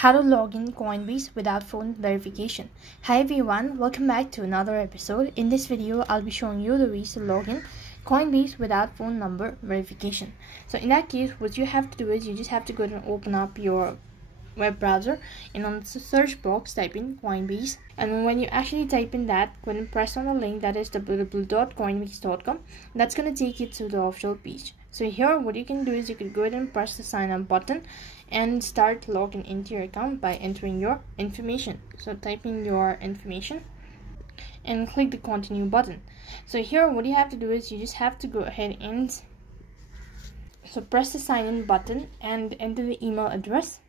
How to log in Coinbase without phone verification. Hi everyone, welcome back to another episode. In this video, I'll be showing you the ways to log in Coinbase without phone number verification. So in that case, what you have to do is you just have to go and open up your web browser, and on the search box type in Coinbase, and when you actually type in that, go ahead and press on the link that is www.coinbase.com. That's going to take you to the official page. So here what you can do is you can go ahead and press the sign up button and start logging into your account by entering your information. So type in your information and click the continue button. So here what you have to do is you just have to go ahead and press the sign in button and enter the email address.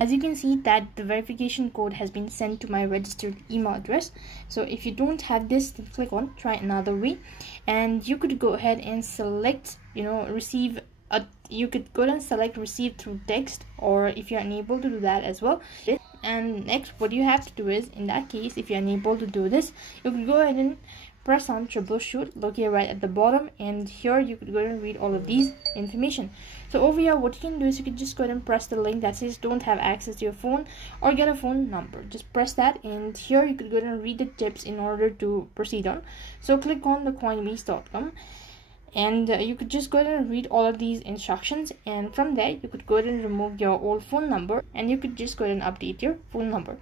As you can see that the verification code has been sent to my registered email address. So if you don't have this, then click on try another way, and you could go ahead and select receive through text, or if you're unable to do that as well. And next what you have to do is, in that case, if you're unable to do this, you could go ahead and press on troubleshoot located right at the bottom, and here you could go ahead and read all of these information. So over here what you can do is you can just go ahead and press the link that says don't have access to your phone or get a phone number. Just press that, and here you could go ahead and read the tips in order to proceed on. So click on the coinbase.com, and you could just go ahead and read all of these instructions, and from there you could go ahead and remove your old phone number, and you could just go ahead and update your phone number.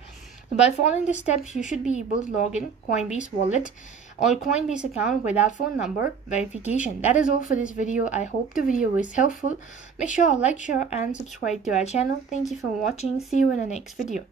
So by following the steps, you should be able to log in Coinbase wallet or Coinbase account without phone number verification. That is all for this video. I hope the video was helpful. Make sure to like, share and subscribe to our channel. Thank you for watching. See you in the next video.